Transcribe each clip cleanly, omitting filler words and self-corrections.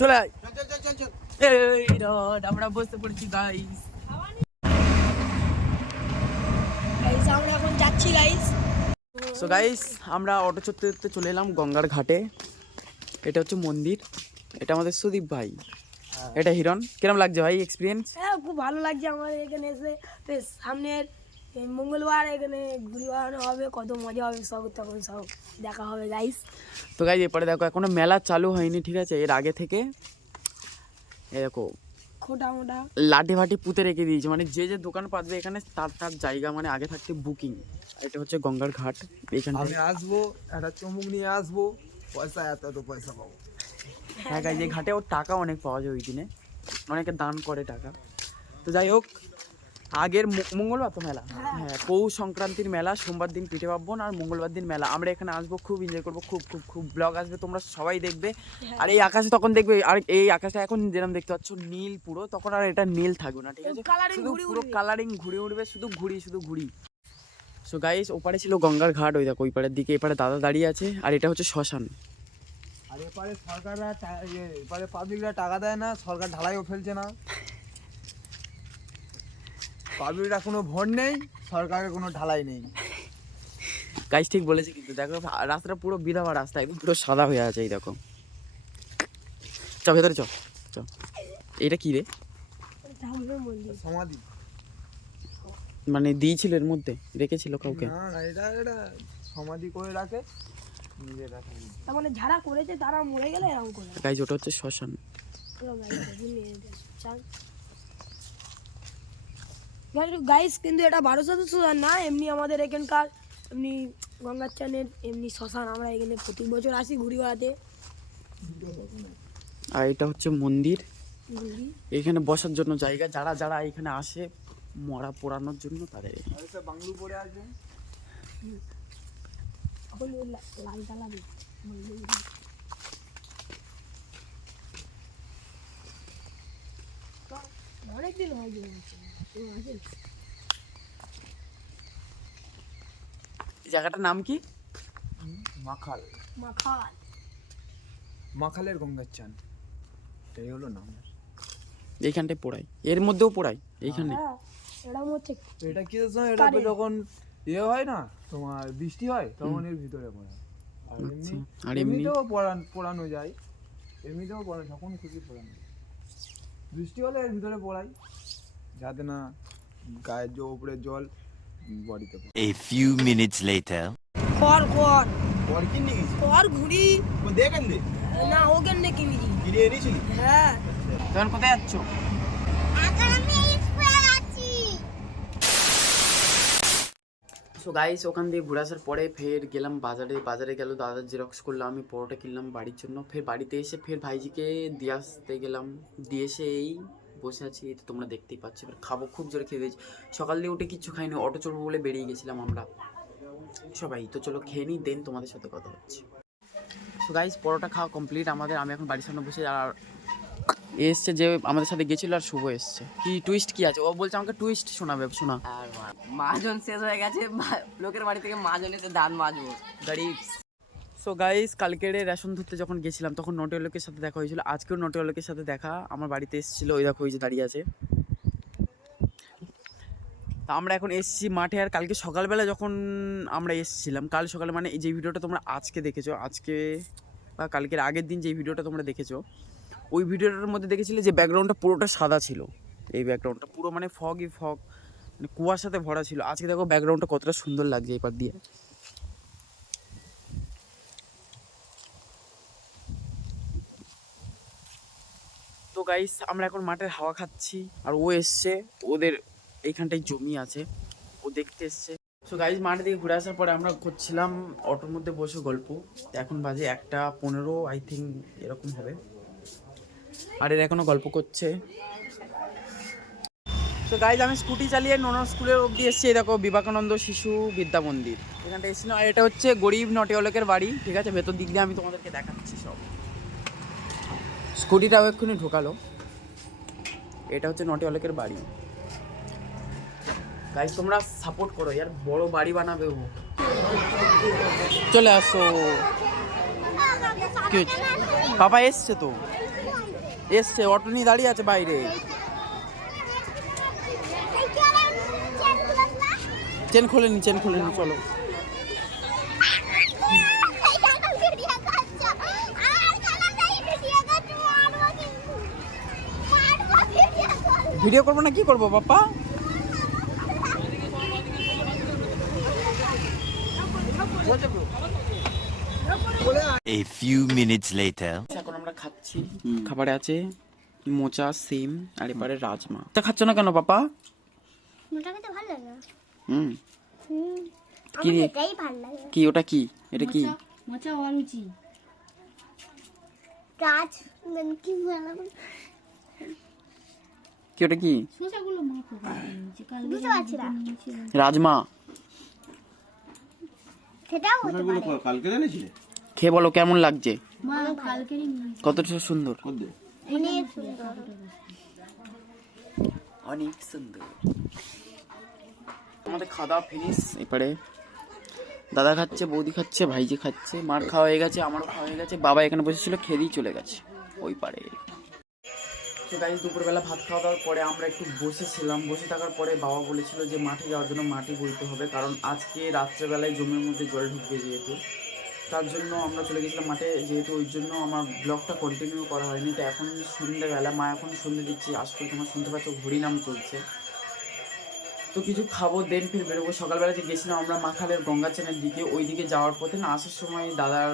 চলে আয়, আমরা বসতে পড়েছি গাইস। আমরা এখন যাচ্ছি গাইস। সো গাইস আমরা অটো চড়তে চড়তে চলে এলাম গঙ্গার ঘাটে। এটা হচ্ছে মন্দির, এটা আমাদের সুদীপ ভাই, এটা হিরণ। কিরম লাগছে ভাই এক্সপিরিয়েন্স? হ্যাঁ খুব ভালো লাগছে আমাদের এখানে এসে। বেশ সামনের মঙ্গলবার এখানে ঘুরে বেড়ানো হবে, কত মজা হবে, সব তখন সব দেখা হবে গাইস। তো গাইস এরপরে দেখো এখনো মেলা চালু হয়নি, ঠিক আছে? এর আগে থেকে এ দেখো খোটা মোটা লাঠি ফাটি পুঁতে রেখে দিয়েছে, মানে যে যে দোকান পাতবে এখানে তার তার জায়গা মানে আগে থাকতে বুকিং। এটা হচ্ছে গঙ্গার ঘাট। এইখানে আমি আসবো, একটা চমুক নিয়ে আসবো, পয়সা এত পয়সা পাবো। হ্যাঁ গাইস এই ঘাটে ওর টাকা অনেক পাওয়া যায় ওই দিনে, অনেকে দান করে টাকা। তো যাই হোক, আগের মঙ্গলবার তো মেলা, হ্যাঁ পৌষ সংক্রান্তির মেলা, সোমবার দিন পিঠে পার্বণ আর মঙ্গলবার দিন মেলা। আমরা এখানে আসবো, খুব এনজয় করবো, খুব খুব খুব ব্লগ আসবে, তোমরা সবাই দেখবে। আর এই আকাশে তখন দেখবে, আর এই আকাশটা এখন যেরকম দেখতে পাচ্ছ নীল পুরো, তখন আর এটা নীল থাকবে না, ঠিক আছে? শুধু পুরো কালারিং ঘুরে উঠবে, শুধু ঘুরি। সো গাইস ওপারে ছিল গঙ্গার ঘাট, ওই দেখো ওই পারের দিকে, এপারে দাদা দাঁড়িয়ে আছে, আর এটা হচ্ছে শ্মশান। আর এপারে সরকাররা এপারে পাবলিকরা টাকা দেয় না, সরকার ঢালাইও ফেলছে না। পাবলিকরা কোনো ভোট নেই, সরকারের কোনো ঢালাই নেই। গাইস ঠিক বলেছে কিন্তু, দেখো রাস্তাটা পুরো বিধবা রাস্তা, একদম পুরো সাদা হয়ে আছে। এই দেখো, চ ভেতরে চ। এটা কি রে? সমাধি মানে দিয়েছিল এর মধ্যে, রেখেছিল কাউকে? না না, এটা সমাধি করে রাখে, নিজে রাখে। তার মানে যারা করেছে তারা মরে গেলে এরকম করে। গাইস ওটা হচ্ছে শ্মশান। গাইস কিন্তু এটা 1200 শ্মশান না, এমনি আমাদের এখানকার এমনি গঙ্গার চানের এমনি শ্মশান। আমরা এখানে প্রতি বছর আসি ঘুরি বেড়াতে। আর এটা হচ্ছে মন্দির, এখানে বসার জন্য জায়গা, যারা যারা এখানে আসে মরা পোড়ানোর জন্য তাদের। বাংলু পরে আছে, লালটা লাগে অনেকদিন হয়। জায়গাটার নাম কি? মাখাল, মাখাল, মাখালের গঙ্গার চান, এটাই হলো নাম। এইখানটায় পোড়াই, এর মধ্যেও পোড়াই এইখানে। এটা হচ্ছে এটা কি জানো, এটা তো যখন ইয়ে হয় না তোমার বৃষ্টি হয় তখন এর ভিতরে পড়ে। আর এমনিতেও পোড়ানো যায়, এমনিতেও পড়ে, যখন খুশি পোড়ানো যায়। বৃষ্টি হলে এর ভিতরে পড়াই, যাতে না গায়ের যে উপরে জল বডিতে পড়ে। A few minutes later. কর কিনে গেছি কর ঘুরি দেখেন দে না, ওখানে কিনেছি। কিনে এনেছিলি? হ্যাঁ। তখন কোথায় যাচ্ছ? সো গাইস ওখান দিয়ে ঘুরে আসার পরে ফের গেলাম বাজারে গেল দাদা, জেরক্স করলাম, আমি পরোটা কিনলাম বাড়ির জন্য। ফের বাড়িতে এসে ফের ভাইজিকে দিয়ে আসতে গেলাম, দিয়ে এসে এই বসে আছি, তো তোমরা দেখতেই পাচ্ছ। এবার খাবো, খুব জোরে খেয়ে দিয়েছি, সকাল দিয়ে উঠে কিচ্ছু খাইনি, অটো চড়বো বলে বেরিয়ে গেছিলাম আমরা সবাই। তো চলো খেয়ে নিই, দেন তোমাদের সাথে কথা হচ্ছে। সো গাইস পরোটা খাওয়া কমপ্লিট আমাদের, আমি এখন বাড়ির সামনে বসে। আর এসছে যে আমাদের সাথে গেছিল, আর শুভ এসছে। কি টুইস্ট কি আছে? ও বলছে আমাকে টুইস্ট শোনাবে, শোনা। আর মাজন শেষ হয়ে গেছে, লোকের বাড়ি থেকে মাজন এসে ধান মাজবো গরিব। সো গাইস কালকের রেশন ধরতে যখন গেছিলাম তখন নটিওয়ালাকের সাথে দেখা হয়েছিল, আজকেও নটিওয়ালাকের সাথে দেখা আমার বাড়িতে এসেছিলো। ওই দেখো ওই যে দাঁড়িয়ে আছে। তা আমরা এখন এসেছি মাঠে। আর কালকে সকালবেলা যখন আমরা এসেছিলাম, কাল সকালে মানে এই যে ভিডিওটা তোমরা আজকে দেখেছো, আজকে বা কালকের আগের দিন যে ভিডিওটা তোমরা দেখেছো, ওই ভিডিওটার মধ্যে দেখেছিলে যে ব্যাকগ্রাউন্ডটা পুরোটা সাদা ছিল। এই ব্যাকগ্রাউন্ডটা পুরো মানে ফগ মানে কুয়ার সাথে ভরা ছিল। আজকে দেখো ব্যাকগ্রাউন্ডটা কতটা সুন্দর লাগছে এপার দিয়ে। তো গাইস আমরা এখন মাঠের হাওয়া খাচ্ছি, আর ও এসছে, ওদের এইখানটায় জমি আছে, ও দেখতে এসছে। সো গাইস মাঠে থেকে ঘুরে আসার পরে আমরা করছিলাম অটোর মধ্যে বসে গল্প। এখন বাজে 1:15 আই থিঙ্ক এরকম হবে, আর এর এখনো গল্প করছে। তো গাইজ আমি স্কুটি চালিয়ে নোনা স্কুলের অবধি এসেছি। দেখো বিবেকানন্দ শিশু বিদ্যা মন্দির, এখানটা এসেছিলাম। আর এটা হচ্ছে গরিব নটিওয়ালাকের বাড়ি, ঠিক আছে? ভেতর দিক দিয়ে আমি তোমাদেরকে দেখাচ্ছি সব। স্কুটিটাও এক্ষুনি ঢোকালো। এটা হচ্ছে নটিওয়ালাকের বাড়ি। গাইস তোমরা সাপোর্ট করো यार, বড় বাড়ি বানাবে ও। চলে আসো। কি হচ্ছে? বাবা এসছে তো, এসছে, অটো নিয়ে দাঁড়িয়ে আছে বাইরে। চেন খোলেনি, চেন খোলেনি, চলো। ভিডিও করবো না, কি করবো Bappa? A few minutes later. এখন আমরা খাচ্ছি, খাবারে আছে মোচা, সিম আর এবারে রাজমা। তা খাচ্ছ না কেন পাপা? মোটা খেতে ভালো লাগে না। হুম, কি আমার রে? এটাই ভালো লাগে। কি ওটা কি? এটা কি? মোচা অলুচি। গাছ মানে কি ভালো কি ওটা কি? শসাগুলো মাখো বুঝতে পারছি না। রাজমা। সেটাও হতে পারে। খেয়ে বলো কেমন লাগছে? মা কালকেরই কতটা সুন্দর? অনেক সুন্দর। অনেক সুন্দর। আমাদের খাওয়া দাওয়া ফিনিশ। এবারে দাদা খাচ্ছে, বৌদি খাচ্ছে, ভাইজি খাচ্ছে, মার খাওয়া হয়ে গেছে, আমারও খাওয়া হয়ে গেছে। বাবা এখানে বসেছিল, খেয়েই চলে গেছে ওই পারে। তো গাইস দুপুরবেলা ভাত খাওয়া দাওয়ার পরে আমরা একটু বসেছিলাম। বসে থাকার পরে বাবা বলেছিল যে মাঠে যাওয়ার জন্য মাটি বইতে হবে, কারণ আজকে রাত্রেবেলায় জমির মধ্যে জল ঢুকবে যেহেতু, তার জন্য আমরা চলে গেছিলাম মাঠে। যেহেতু ওই জন্য আমার ব্লগটা কন্টিনিউ করা হয়নি। তো এখন সন্ধ্যেবেলা, মা এখন সন্ধ্যে দিচ্ছি, আজকে তোমার শুনতে পাচ্ছ হরিনাম চলছে। তো কিছু খাবো, দেন ফির বেরোবো। সকালবেলা যে গেছিলাম আমরা মাখালের গঙ্গাচানের দিকে, ওই দিকে যাওয়ার পথে না আসার সময় দাদার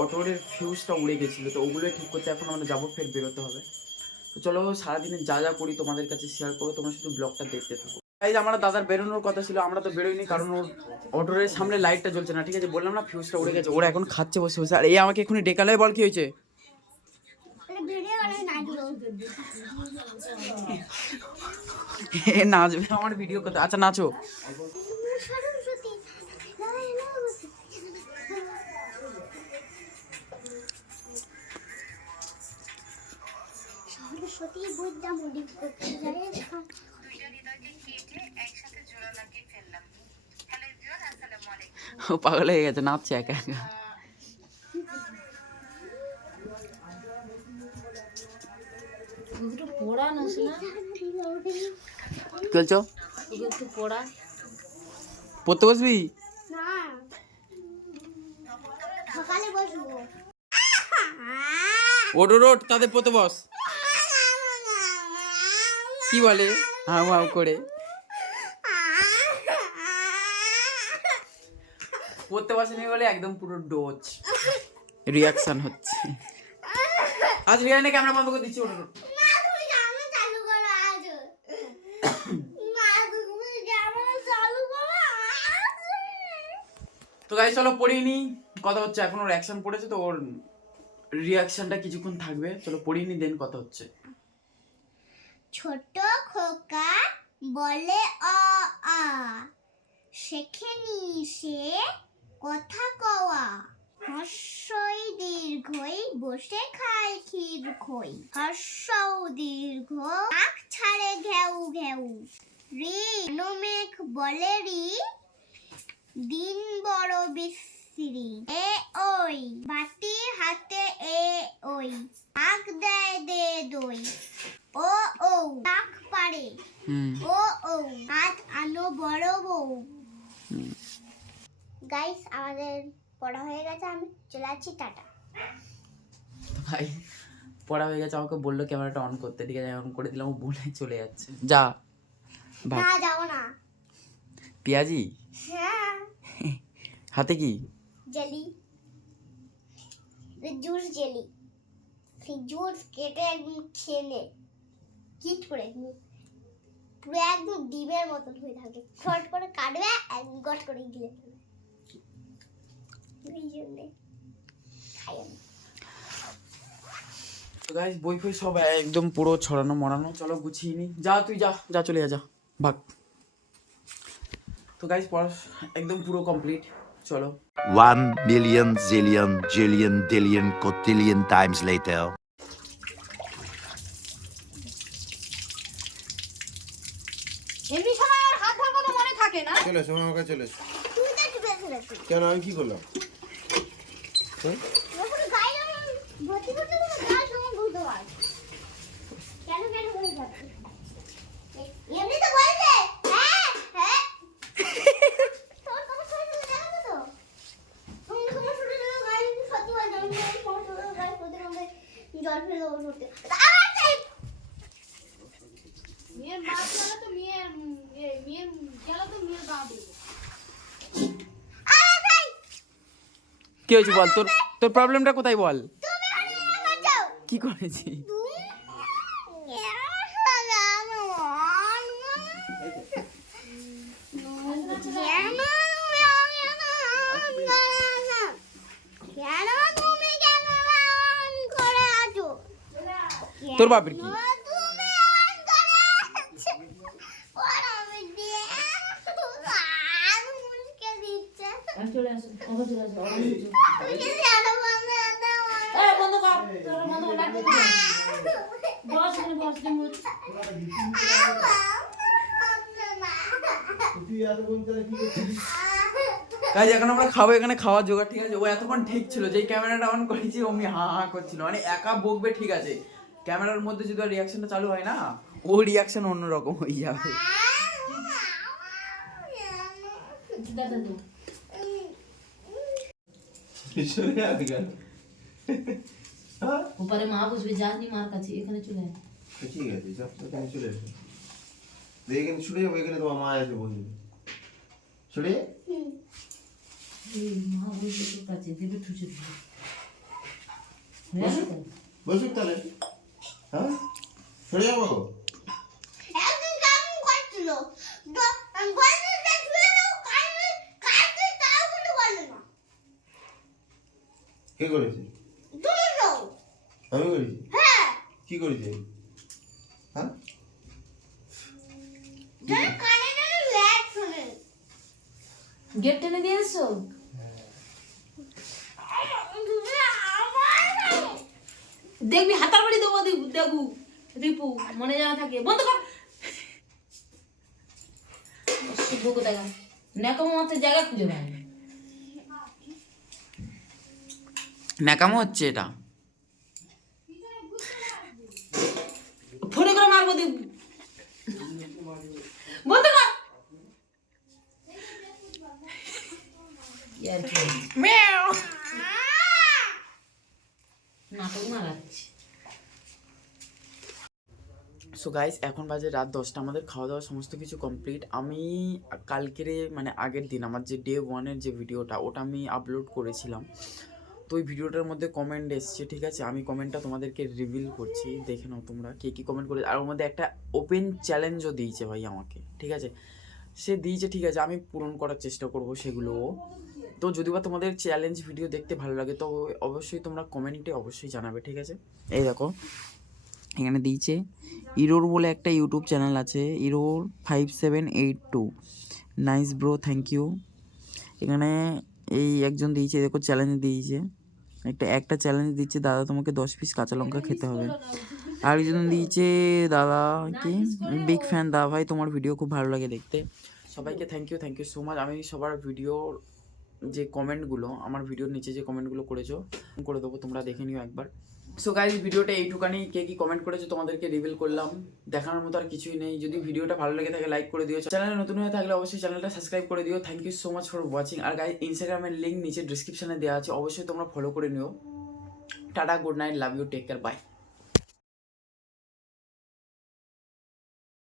অটোর ফিউজটা উড়ে গেছিলো, তো ওগুলোই ঠিক করতে এখন আমরা যাবো, ফের বেরোতে হবে। তো চলো সারাদিনে যা যা করি তোমাদের কাছে শেয়ার করবো, তোমরা শুধু ব্লগটা দেখতে থাকো। এই যে আমার দাদার বেরোনোর কথা ছিল, আমরা তো বেরোইনি, কারণ ওর অটোরের সামনে লাইটটা জ্বলছে না, ঠিক আছে? বললাম না ফিউজটা উড়ে গেছে। ওরা এখন খাচ্ছে বসে বসে, আর এই আমাকে এখনই ডেকালে, বল কি হয়েছে? ভিডিও অনেক নাচলো। এ নাচবে আমার ভিডিও করতে। আচ্ছা নাচো। সরস্বতী সরস্বতী বুদ্ধা মুড়ি করতে যায়। ও পাগল হয়ে গেছে, নাচছে একা একা। পোড়া নাস না, কি বলছো? একটু পোড়া। পড়তে বসবি? না সকালে বসবো। ওট ওট, তাদের পড়তে বস। কি বলে হাউ হাউ করে? পড়তে বসেনি বলে একদম পুরো ডোজ রিয়াকশন হচ্ছে। আজ রিয়ানে ক্যামেরা বন্ধ করে দিচ্ছি। ওট ওট। তো গাইস চলো পড়িয়ে নি, কথা হচ্ছে। এখন ওর অ্যাকশন পড়েছে, তো ওর রিয়াকশনটা কিছুক্ষণ থাকবে। চলো পড়িয়ে নি, দেন কথা হচ্ছে। ছোট খোকা বলে অ আ, শেখেনি সে কথা কওয়া। হর্ষই দীর্ঘই বসে খায় ক্ষীর খই। হর্ষৌ দীর্ঘ আখ ছাড়ে ঘেউ ঘেউ। রি মেঘ বলে রি, দিন বড় বিশ্রী। এ ওই বাটি হাতে এ ওই, আগ দেয় দে দই। ও ও টাক পারে, ও ও আজ আনো বড় বউ। গাইস আমাদের পড়া হয়ে গেছে, আমি চলে যাচ্ছি, টাটা। ভাই পড়া হয়ে গেছে, আমাকে বললো ক্যামেরাটা অন করতে, ঠিক আছে? অন করে দিলাম, ও বলে চলে যাচ্ছে। যা ভাগ। না যাবো না। পেঁয়াজি হ্যাঁ হাতে কি? Jelly, juice jelly. সেই জুস কেটে একদম খেয়ে নে, কিট করে পুরো একদম ডিমের মতন হয়ে থাকবে। শর্ট করে কাটবে আর গট করে গিলে ফেলবে। এই জন্যে খাই আমি। তো গাইস বই ফই সব একদম পুরো ছড়ানো মরানো। চলো গুছিয়ে নি। যা তুই যা, যা চলে যা, ভাগ। তো গাইস পড়া একদম পুরো কমপ্লিট। চলো 1 million zillion jillion dillion cotillion times later. এমনি সময় আর হাত ধরবো না। থাকে না। চলে এসো আমার কাছে চলে এসো। তুই তো একটু বেশি রাখবি। কেন আমি কি করলাম? যখন গায়ে ভর্তি করতে কোনো গাছ তোমার বলতে পার। কেন হয়ে যাবে? এমনি তো বলছে। হ্যাঁ। তোর কথা শুনে দেখো তো। তুমি তোমার শুনে দেখো গায়ে সত্যি বলছে আমি সমস্ত গায়ে প্রতি রঙে জল ফেলে দেবো সত্যি। আবার তাই মেয়ের মাছ গেল তো মেয়ের গেল তো মেয়ের গা দেবে। আবার তাই কি হয়েছে বল, তোর তোর প্রবলেমটা কোথায় বল? তুমি আমাকে বাঁচাও। কি করেছি? তোর বাপের কি? চলে আসো, ওকে চলে আসো, বন্ধ কর, তোর বন্ধ কর, লাইট বন্ধ কর। বস এখানে বস, তুমি কাজ এখন আমরা খাবো, এখানে খাওয়ার জোগাড় ঠিক আছে। ও এতক্ষণ ঠিক ছিল, যেই ক্যামেরাটা অন করেছি অমনি হা হা করছিল, মানে একা বকবে ঠিক আছে, ক্যামেরার মধ্যে যদি ওর রিয়াকশনটা চালু হয় না, ও রিয়াকশন অন্যরকম হয়ে যাবে। দাদা দো। পিছনে আগে গেল। ওপারে মা বসবে, যাসনি মার কাছে, এখানে চলে আয়। ঠিক আছে, যাও তুমি চলে এসো। এখানে ছুটে যাবো, এখানে তোমার মা এসে বসবে। ছুটে এই মা বসবে তোর কাছে, দেবে ঠুসে দিবে। বসুক তাহলে। হ্যাঁ ছুটে যাবো। একদিন কেমন করছিল গল্পটা শুনে নাও, কাটতে তাও কিন্তু বলে না। কে করেছে? তুমি তো আমি করেছি? হ্যাঁ কি করেছে? হ্যাঁ যারা কানে কানে ল্যাগ শুনে গেট টেনে দিয়ে এসো। দেখবি হাতার বাড়ি দেবো, দেবু রিপু মনে জানা থাকে। বন্ধ কর। অসভ্য কোথাকার, ন্যাকামো মাথার জায়গা খুঁজে পায় না। ন্যাকামো হচ্ছে এটা। ফোনে করে মারবো, দেখবি। বন্ধ কর। ইয়ার কি নাটক মারাচ্ছে। সো গাইস এখন বাজে রাত 10টা, আমাদের খাওয়া দাওয়া সমস্ত কিছু কমপ্লিট। আমি কালকের মানে আগের দিন আমার যে ডে 1-এর যে ভিডিওটা, ওটা আমি আপলোড করেছিলাম। তো ওই ভিডিওটার মধ্যে কমেন্ট এসছে, ঠিক আছে, আমি কমেন্টটা তোমাদেরকে রিভিল করছি, দেখে নাও তোমরা কে কী কমেন্ট করে। আর ওর মধ্যে একটা ওপেন চ্যালেঞ্জও দিয়েছে ভাই আমাকে, ঠিক আছে, সে দিয়েছে, ঠিক আছে, আমি পূরণ করার চেষ্টা করব সেগুলোও। তো যদি বা তোমাদের চ্যালেঞ্জ ভিডিও দেখতে ভালো লাগে তো অবশ্যই তোমরা কমেন্টে অবশ্যই জানাবে, ঠিক আছে। এই দেখো এখানে দিয়েছে ইরোর বলে একটা ইউটিউব চ্যানেল আছে, error 5782, nice bro, thank you. এখানে এই একজন দিয়েছে, দেখো চ্যালেঞ্জ দিয়েছে, একটা চ্যালেঞ্জ দিচ্ছে, দাদা তোমাকে 10 পিস কাঁচা লঙ্কা খেতে হবে। আরেকজন দিয়েছে, দাদা কি বিগ ফ্যান দা ভাই, তোমার ভিডিও খুব ভালো লাগে দেখতে। সবাইকে থ্যাংক ইউ সো মাচ। আমি সবার ভিডিওর যে কমেন্টগুলো, আমার ভিডিওর নিচে যে কমেন্টগুলো করেছো করে দেবো, তোমরা দেখে নিও একবার। সো গাইস ভিডিওটা এইটুকানি, কে কি কমেন্ট করেছো তোমাদেরকে রিভিল করলাম, দেখানোর মতো আর কিছুই নেই। যদি ভিডিওটা ভালো লেগে থাকে লাইক করে দিও, চ্যানেলে নতুন হয়ে থাকলে অবশ্যই চ্যানেলটা সাবস্ক্রাইব করে দিও। Thank you so much for watching. আর গাইস ইনস্টাগ্রামের লিঙ্ক নিচে ডিসক্রিপশনে দেওয়া আছে, অবশ্যই তোমরা ফলো করে নিও। Tata, good night, love you, take care, by.